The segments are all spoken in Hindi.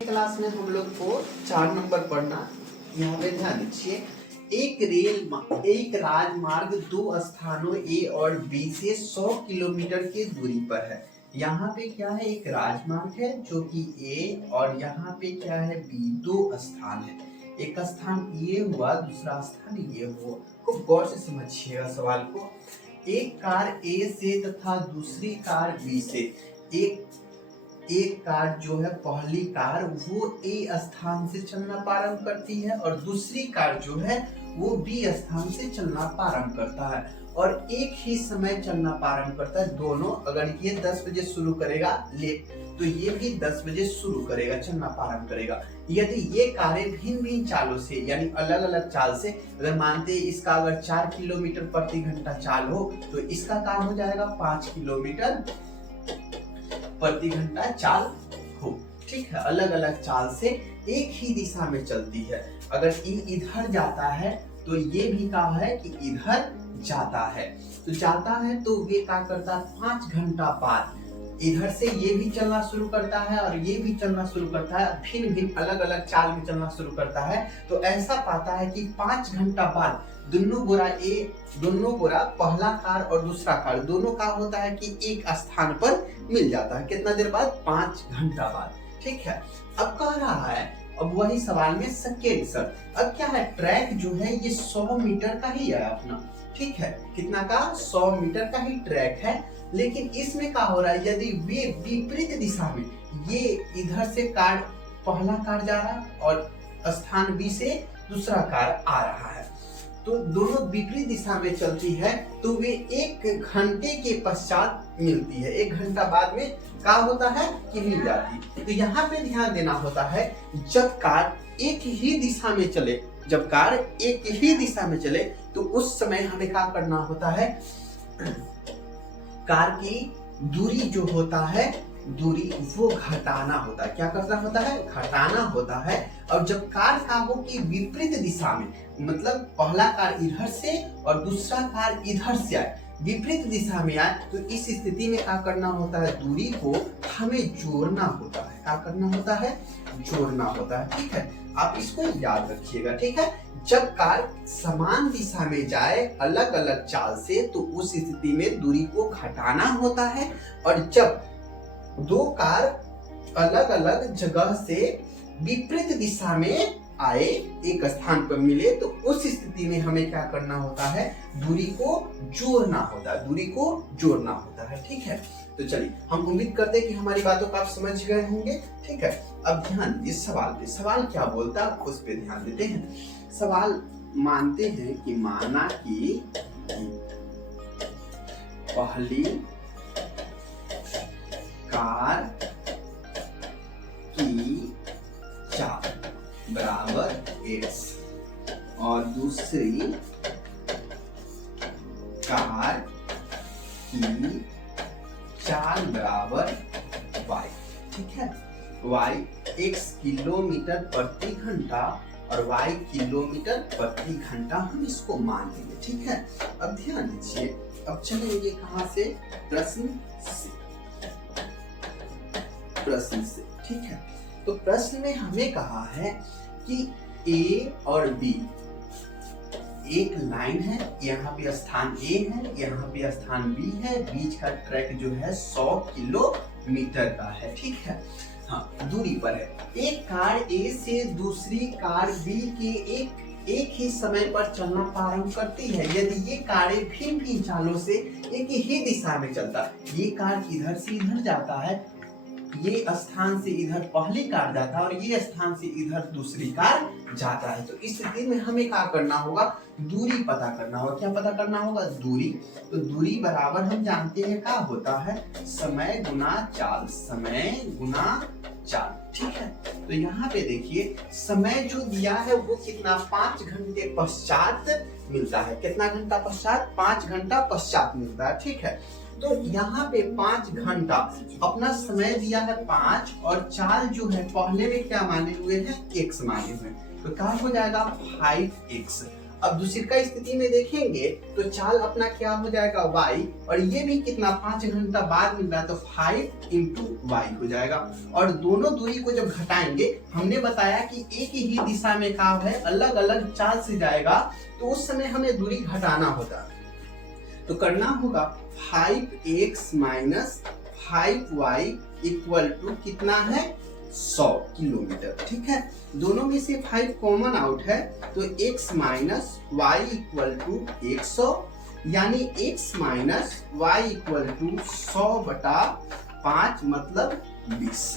क्लास में हम लोग को 4 नंबर पढ़ना। यहाँ पे ध्यान दीजिए, एक राजमार्ग दो स्थानों ए और बी से 100 किलोमीटर की दूरी पर है। यहाँ पे क्या है, एक राजमार्ग है जो कि ए और यहाँ पे क्या है बी, दो स्थान है। एक स्थान ये हुआ, दूसरा स्थान ये हुआ। खूब गौर से समझिएगा सवाल को। एक कार ए से तथा दूसरी कार बी से, एक कार जो है पहली कार वो ए स्थान से चलना प्रारंभ करती है और दूसरी कार जो है वो बी स्थान से चलना प्रारंभ करता है और एक ही समय चलना प्रारंभ करता है। दोनों, अगर ये 10 बजे शुरू करेगा लेट तो ये भी 10 बजे शुरू करेगा, चलना प्रारंभ करेगा। यदि ये कारें भिन्न भिन्न चालों से यानी अलग अलग चाल से, अगर मानते हैं इसका अगर 4 किलोमीटर प्रति घंटा चाल हो तो इसका काम हो जाएगा 5 किलोमीटर प्रति घंटा चाल हो। ठीक है, अलग अलग चाल से एक ही दिशा में चलती है। अगर इधर जाता है तो ये भी कहा है कि इधर जाता है, तो जाता है तो ये क्या करता है 5 घंटा बाद इधर से ये भी चलना शुरू करता है और ये भी चलना शुरू करता है, भिन्न भिन्न अलग अलग चाल में चलना शुरू करता है। तो ऐसा पाता है कि 5 घंटा बाद दोनों गोरा पहला कार और दूसरा कार दोनों का होता है कि एक स्थान पर मिल जाता है। कितना देर बाद? 5 घंटा बाद। ठीक है, अब कह रहा है, अब वही सवाल में सेकेंड सर, अब क्या है, ट्रैक जो है ये 100 मीटर का ही है अपना। ठीक है, कितना का? 100 मीटर का ही ट्रैक है। लेकिन इसमें क्या हो रहा है, यदि वे विपरीत दिशा में, ये इधर से कार पहला कार जा रहा है और स्थान बी से दूसरा कार आ रहा है, तो दोनों विपरीत दिशा में चलती है तो वे 1 घंटे के पश्चात मिलती है। 1 घंटा बाद में क्या होता है कि मिल जाती। तो यहाँ पे ध्यान देना होता है, जब कार एक ही दिशा में चले, जब कार एक ही दिशा में चले तो उस समय हमें क्या करना होता है, कार की दूरी जो होता है, दूरी वो घटाना होता है। क्या करना होता है? घटाना होता है। और जब कार का हो कि विपरीत दिशा में, मतलब पहला कार इधर से और दूसरा कार इधर से आए, विपरीत दिशा में आए, तो इस स्थिति में क्या करना होता है, दूरी को हमें जोड़ना होता है। क्या करना होता है? जोड़ना होता है। ठीक है, आप इसको याद रखिएगा। ठीक है, जब कार समान दिशा में जाए अलग अलग चाल से तो उस स्थिति में दूरी को घटाना होता है, और जब दो कार अलग अलग जगह से विपरीत दिशा में आए, एक स्थान पर मिले, तो उस स्थिति में हमें क्या करना होता है, दूरी को जोड़ना होता है। दूरी को जोड़ना होता है। ठीक है, तो चलिए, हम उम्मीद करते हैं कि हमारी बातों को आप समझ गए होंगे। ठीक है, अब ध्यान इस सवाल पे, सवाल क्या बोलता है उस पे ध्यान देते हैं। सवाल मानते हैं कि माना कि पहली कार की चाल बराबर x और दूसरी कार की चाल बराबर y। ठीक है, y x किलोमीटर प्रति घंटा और y किलोमीटर प्रति घंटा, हम इसको मान लेंगे। ठीक है, अब ध्यान दीजिए, अब चलेंगे कहां से, प्रश्न से। ठीक है, तो प्रश्न में हमें कहा है कि A और B एक लाइन है, यहाँ पे स्थान A है, यहाँ पे स्थान B है, बीच का ट्रैक जो है 100 किलोमीटर का है। ठीक है, हाँ, दूरी पर है। एक कार A से दूसरी कार B के एक ही समय पर चलना प्रारंभ करती है। यदि ये कारें भिन्न भिन्न चालों से एक ही दिशा में चलता है, ये कार इधर से इधर जाता है, ये स्थान से इधर पहली कार जाता है और ये स्थान से इधर दूसरी कार जाता है, तो इस स्थिति में हमें क्या करना होगा, दूरी पता करना होगा। क्या पता करना होगा? दूरी। तो दूरी बराबर हम जानते हैं क्या होता है, समय गुना चाल। समय गुना चाल। ठीक है, तो यहाँ पे देखिए, समय जो दिया है वो कितना, 5 घंटे पश्चात मिलता है। कितना घंटा पश्चात? 5 घंटा पश्चात मिलता है। ठीक है, तो यहाँ पे 5 घंटा, अपना समय दिया है 5 और चाल जो है पहले में क्या माने हुए हैं, x माने हुए, तो क्या हो जाएगा 5x। अब दूसरी का स्थिति में देखेंगे तो चाल अपना क्या हो जाएगा y, और ये भी कितना 5 घंटा बाद मिल रहा है तो 5 इंटू वाई हो जाएगा। और दोनों दूरी को जब घटाएंगे, हमने बताया कि एक ही दिशा में क्या है अलग अलग चाल से जाएगा, तो उस समय हमें दूरी घटाना होता है। तो करना होगा 5x minus 5y equal to कितना है 100 किलोमीटर। ठीक है, दोनों में से 5 कॉमन आउट है तो x minus y equal to 100, यानी x minus y equal to 100/5 मतलब 20।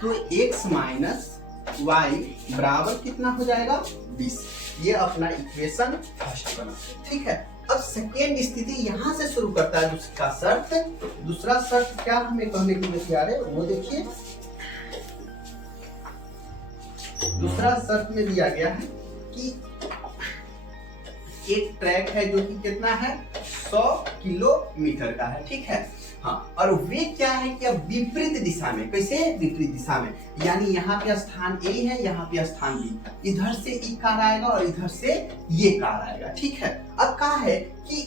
तो x माइनस वाई बराबर कितना हो जाएगा 20। ये अपना इक्वेशन फर्स्ट बना। ठीक है, अब सेकेंड स्थिति यहाँ से शुरू करता है दूसरा शर्त। दूसरा शर्त क्या हमें कहने के लिए तैयार है वो देखिए। दूसरा शर्त में दिया गया है कि एक ट्रैक है जो कि कितना है 100 किलोमीटर का है। ठीक है, हाँ, और वे क्या है कि अब विपरीत दिशा में। कैसे विपरीत दिशा में? यानी यहाँ पे स्थान A है, यहाँ पे स्थान B, इधर से ई कार आएगा और इधर से ये कार आएगा। ठीक है, अब क्या है कि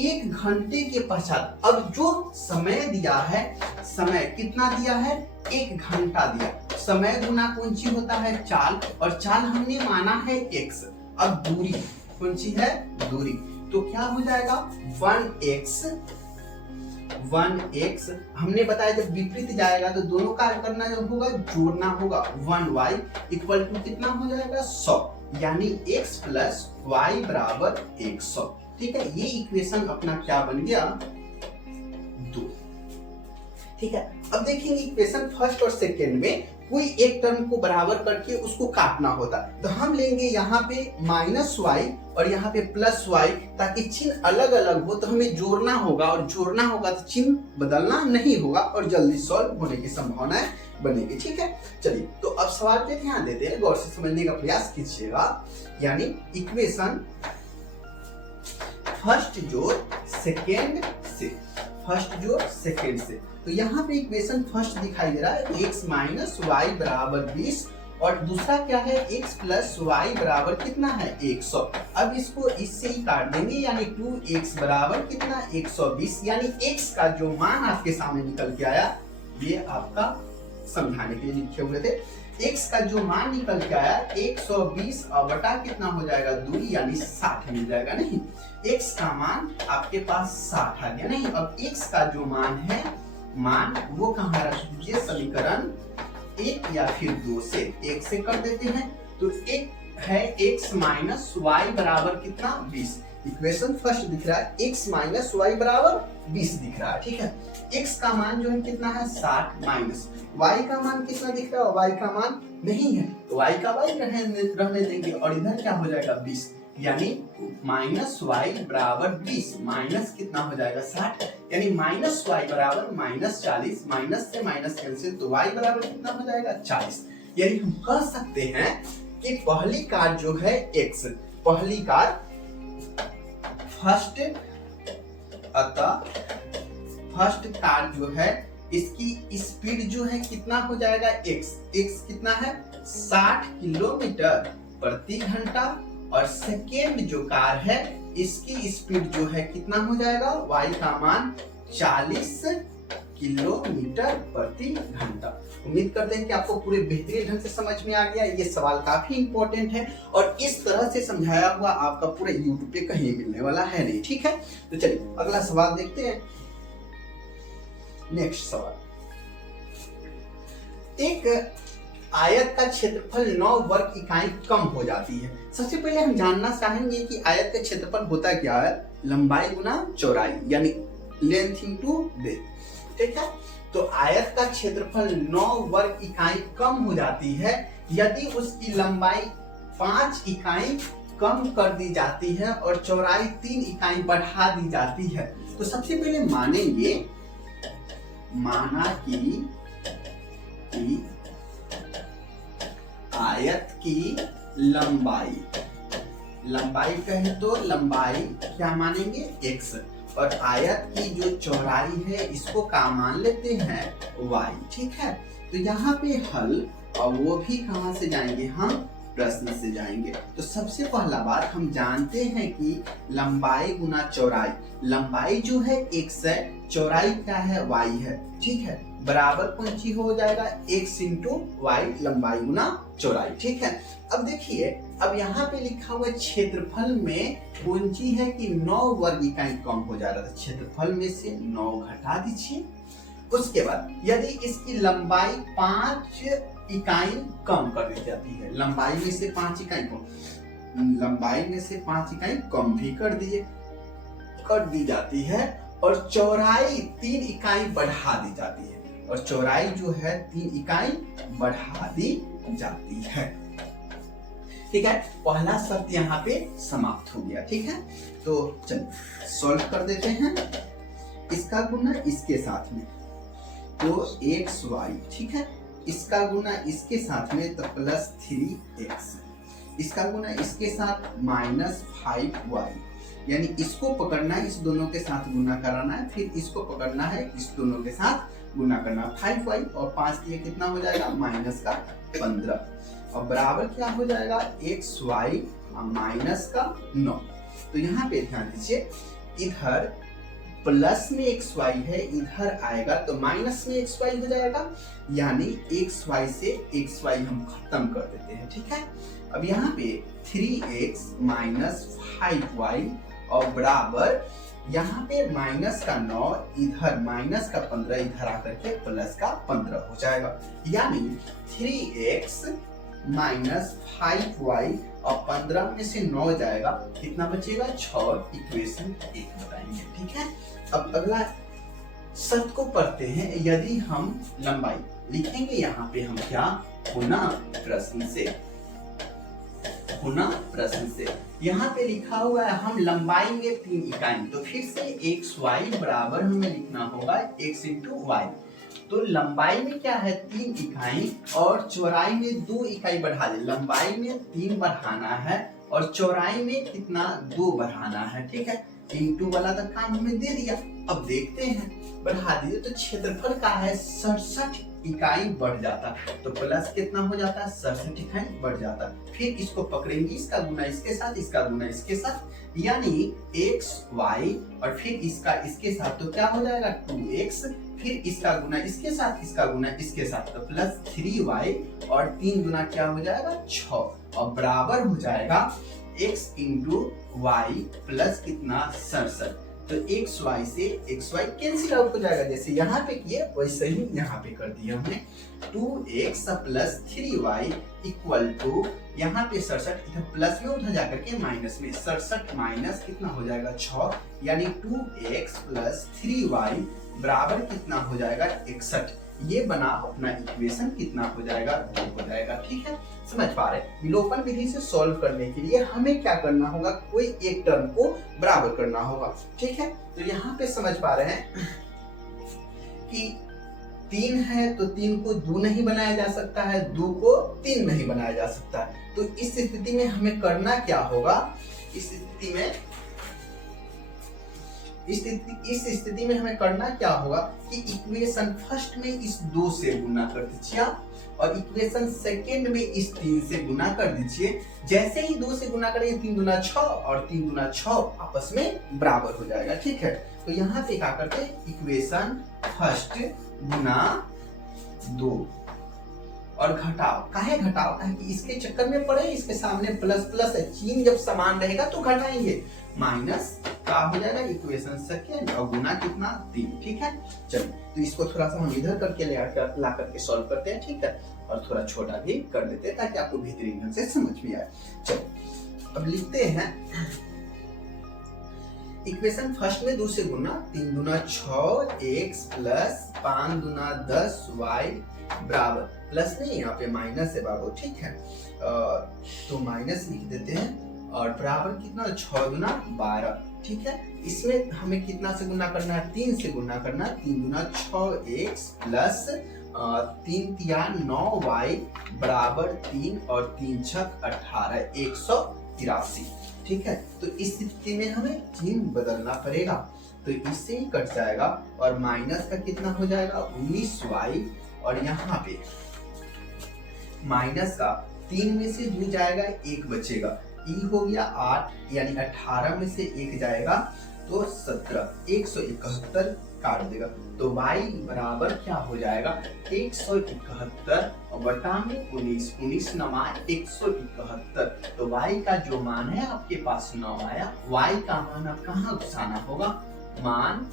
1 घंटे के पश्चात, अब जो समय दिया है, समय कितना दिया है 1 घंटा दिया, समय गुना कौन सी होता है चाल, और चाल हमने माना है x। अब दूरी कौन सी है दूरी, तो क्या हो जाएगा 1x हमने बताया जब विपरीत जाएगा तो दोनों का करना जो होगा जोड़ना होगा 1y इक्वल टू कितना हो जाएगा 100, यानी x प्लस y बराबर 100। ठीक है, ये इक्वेशन अपना क्या बन गया 2। ठीक है, अब देखेंगे इक्वेशन फर्स्ट और सेकेंड में कोई एक टर्म को बराबर करके उसको काटना होता है, तो हम लेंगे यहाँ पे -y और यहाँ पे +y, ताकि चिन्ह अलग अलग हो तो हमें जोड़ना होगा, और जोड़ना होगा तो चिन्ह बदलना नहीं होगा और जल्दी सॉल्व होने की संभावनाएं बनेगी। ठीक है, चलिए तो अब सवाल पे ध्यान देते हैं, गौर से समझने का प्रयास कीजिएगा। यानी इक्वेशन फर्स्ट जोड़ सेकेंड से, तो यहाँ पे इक्वेशन फर्स्ट दिखाई दे रहा है x माइनस वाई बराबर 20, और दूसरा क्या है x प्लस वाई बराबर कितना है 100। अब इसको इससे ही काट देंगे, यानी 2x बराबर कितना 120, यानी x का जो मान आपके सामने निकल के आया, ये आपका समझाने के लिए लिखे हुए थे। x का जो मान निकल के आया 120 और बटा कितना हो जाएगा दूरी, यानी 60 मिल जाएगा। नहीं, x का मान आपके पास 60 आ गया। नहीं, अब x का जो मान है वो कहाँ रख दीजिए, समीकरण 1 या फिर 2 से 1 से कर देते हैं, तो एक है x माइनस वाई बराबर कितना 20। इक्वेशन फर्स्ट दिख रहा है x माइनस वाई बराबर 20 दिख रहा है। ठीक है, x का मान जो है कितना है 60 माइनस y का मान कितना दिख रहा है, y का मान नहीं है तो y का y रहने देंगे, और इधर क्या हो जाएगा 20, यानी -y बराबर 20 माइनस कितना हो जाएगा 60, यानी -y बराबर -40, माइनस से माइनस कैंसिल, तो y बराबर कितना हो जाएगा 40। यानी हम कह सकते हैं कि पहली कार जो है x, पहली कार फर्स्ट, अतः फर्स्ट कार जो है इसकी स्पीड जो है कितना हो जाएगा x कितना है 60 किलोमीटर प्रति घंटा, और सेकेंड जो कार है इसकी स्पीड जो है कितना हो जाएगा y का मान 40 किलोमीटर प्रति घंटा। उम्मीद करते हैं कि आपको पूरे बेहतरीन ढंग से समझ में आ गया। ये सवाल काफी इंपॉर्टेंट है और इस तरह से समझाया हुआ आपका पूरे यूट्यूब पे कहीं मिलने वाला है नहीं। ठीक है, तो चलिए अगला सवाल देखते हैं। नेक्स्ट सवाल, एक आयत का क्षेत्रफल 9 वर्ग इकाई कम हो जाती है। सबसे पहले हम जानना चाहेंगे कि आयत का क्षेत्रफल होता क्या है, लंबाई गुना चौड़ाई, यानी लेंथ इनटू ब्रेथ। ठीक है, तो आयत का क्षेत्रफल 9 वर्ग इकाई कम हो जाती है यदि उसकी लंबाई 5 इकाई कम कर दी जाती है और चौड़ाई 3 इकाई बढ़ा दी जाती है। तो सबसे पहले मानेंगे, माना कि आयत की लंबाई कहे तो लंबाई क्या मानेंगे x, और आयत की जो चौड़ाई है इसको क्या मान लेते हैं y। ठीक है, तो यहाँ पे हल, और वो भी कहाँ से जाएंगे हम प्रश्न से जाएंगे। तो सबसे पहला बात हम जानते हैं कि लंबाई गुना चौड़ाई, लंबाई जो है x है, चौड़ाई क्या है y है, ठीक है, बराबर कौन चीज हो जाएगा x इंटू वाई, लंबाई गुना चौड़ाई, ठीक है। अब देखिए, अब यहाँ पे लिखा हुआ क्षेत्रफल में कौन चीज है कि 9 वर्ग इकाई कम हो जा रहा था, क्षेत्रफल में से 9 घटा दीजिए। उसके बाद यदि इसकी लंबाई 5 इकाई कम कर दी जाती है, लंबाई में से 5 इकाई कम, लंबाई में से 5 इकाई कम भी कर दी जाती है, और चौड़ाई 3 इकाई बढ़ा दी जाती है, और चौड़ाई जो है 3 इकाई बढ़ा दी जाती है, ठीक है। पहला शर्त यहाँ पे समाप्त हो गया, ठीक है। तो चलिए सॉल्व कर देते हैं, इसका गुना इसके साथ में तो xy, ठीक है, इसका गुना इसके साथ में तो प्लस 3x, इसका गुना इसके साथ माइनस 5y, यानी इसको पकड़ना है, इस दोनों के साथ गुना कराना है, फिर इसको पकड़ना है, इस दोनों के साथ गुना करना है। 5y और 5 दिए कितना हो जाएगा माइनस का 15, और बराबर क्या हो जाएगा xy माइनस का 9। तो यहाँ पे ध्यान दीजिए, इधर प्लस में xy है, इधर आएगा तो माइनस में xy हो जाएगा, यानी xy से xy हम खत्म कर देते हैं, ठीक है। अब यहाँ पे 3x माइनस 5y और बराबर यहाँ पे माइनस का 9, इधर माइनस का 15, इधर आकर के प्लस का 15 हो जाएगा, यानी 3x माइनस 5y और 15 में से 9 जाएगा, कितना बचेगा 6, इक्वेशन 1 बताएंगे, ठीक है। अब अगला शर्त को पढ़ते हैं, यदि हम लंबाई लिखेंगे यहाँ पे हम क्या, पुनः प्रश्न से यहाँ पे लिखा हुआ है हम लंबाई में 3 इकाई, तो फिर से xy बराबर हमें लिखना होगा x इंटू वाई। तो लंबाई में क्या है 3 इकाई और चौड़ाई में 2 इकाई बढ़ा दे, लंबाई में 3 बढ़ाना है और चौड़ाई में कितना 2 बढ़ाना है, ठीक है। इंटू वाला तो काम हमें दे दिया, अब देखते हैं बढ़ा दीजिए, तो क्षेत्रफल का है 67 इकाई बढ़ जाता, तो प्लस कितना हो जाता है 67 इकाई बढ़ जाता, फिर इसको पकड़ेंगे, इसका गुना इसके साथ, इसका गुना इसके साथ, यानी xy और फिर इसका इसके साथ, तो क्या हो जाएगा 2x, फिर इसका गुना इसके साथ, इसका गुना इसके साथ, तो प्लस 3y और 3 गुना क्या हो जाएगा 6, और बराबर हो जाएगा x इंटू वाई प्लस कितना 67। तो xy से xy कैंसिल आउट हो जाएगा, जैसे यहाँ पे किए वैसे ही यहाँ पे कर दिया हमने, 2x plus 3y equal to यहाँ पे 67, इधर प्लस में उधर जाकर के माइनस में, 67 माइनस कितना हो जाएगा 6, यानी 2x प्लस 3y बराबर कितना हो जाएगा 61। ये बना अपना इक्वेशन, कितना हो जाएगा 2 हो जाएगा, ठीक है। समझ पा रहे, विलोपन विधि से सॉल्व करने के लिए हमें क्या करना होगा, कोई एक टर्म को बराबर करना होगा, ठीक है। तो यहाँ पे समझ पा रहे हैं कि 3 है तो 3 को 2 नहीं बनाया जा सकता है, 2 को 3 नहीं बनाया जा सकता है, तो इस स्थिति में हमें करना क्या होगा, इस स्थिति में हमें करना क्या होगा कि इक्वेशन फर्स्ट में इस 2 से गुना कर दीजिए आप, और इक्वेशन सेकेंड में इस 3 से गुना कर दीजिए। जैसे ही 2 से गुना करेंगे 3 दूना 6 और 3 दूना 6 आपस में बराबर हो जाएगा, ठीक है। तो यहाँ पे क्या करते हैं, इक्वेशन फर्स्ट गुना 2 और घटाओ, काहे घटाओ, काहे कि इसके चक्कर में पड़े, इसके सामने प्लस प्लस है, चिन्ह जब समान रहेगा तो घटाएंगे, माइनस का हो जाएगा इक्वेशन सेकेंड और गुना कितना 3, ठीक है। चलिए तो इसको थोड़ा सा हम इधर करके ला करके सॉल्व करते हैं, ठीक है, और थोड़ा छोटा भी कर देते हैं ताकि आपको बेहतरीन ढंग से समझ में आए। चलिए अब लिखते हैं, इक्वेशन फर्स्ट में 2 से गुना, 3 दूना 6x प्लस 5 दूना 10y बराबर, प्लस नहीं यहाँ पे माइनस है बाबू, ठीक है, तो माइनस लिख देते हैं, और बराबर कितना 6 दूना 12, ठीक है। इसमें हमें कितना से गुना करना है, 3 से गुना करना है, 3 दूना 6x प्लस 3 तिया 9y बराबर 3 और 3 छक 18, 183, ठीक है। तो इस स्थिति में हमें चिन्ह बदलना पड़ेगा, तो इससे ही कट जाएगा, और माइनस का कितना हो जाएगा 19y, और यहाँ पे माइनस का 3 में से 2 जाएगा, 1 बचेगा, ई हो गया 8, यानी 18 में से 1 जाएगा तो 17, 171 काट देगा। तो y बराबर क्या हो जाएगा, 171 और बटा में 19, 19 नमा 171। तो y का जो मान है आपके पास 9 आया। y का मान अब कहाँ घुसाना होगा, मान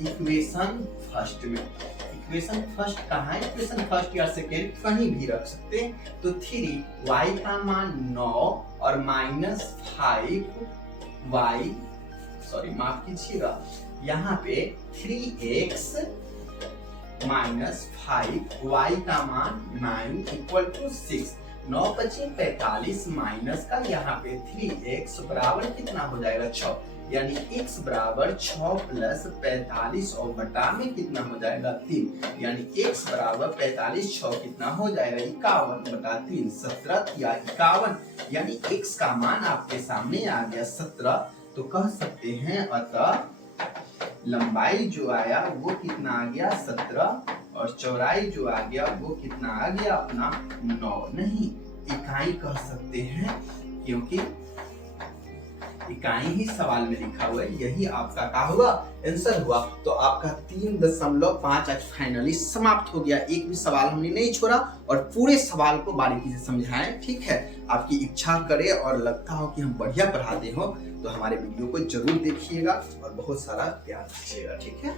इक्वेशन फर्स्ट में। इक्वेशन फर्स्ट कहाँ है, इक्वेशन फर्स्ट या सेकेंड कहीं भी रख सकते हैं। तो 3y का मान 9 और -5y, सॉरी माफ कीजिएगा, यहाँ पे 3x -5y का मान 9 इक्वल टू 6। 9 × 45 माइनस का यहाँ पे 3x बराबर कितना हो जाएगा, 6, यानी x बराबर 6 + 45 और बटा में कितना हो जाएगा, 3, यानी x बराबर 45, 6 कितना हो जाएगा, 51/3, 17 या 51, यानी x का मान आपके सामने आ गया 17। तो कह सकते हैं अतः लंबाई जो आया वो कितना आ गया, 17, और चौड़ाई जो आ गया वो कितना आ गया अपना 9, नहीं इकाई कह सकते हैं, क्योंकि इकाई ही सवाल में लिखा हुआ है। यही आपका क्या हुआ, आंसर हुआ। तो आपका 3.5 आज फाइनली समाप्त हो गया। एक भी सवाल हमने नहीं छोड़ा और पूरे सवाल को बारीकी से समझाएं। ठीक है, आपकी इच्छा करे और लगता हो कि हम बढ़िया पढ़ाते हो तो हमारे वीडियो को जरूर देखिएगा और बहुत सारा प्यार दीजिएगा। ठीक है।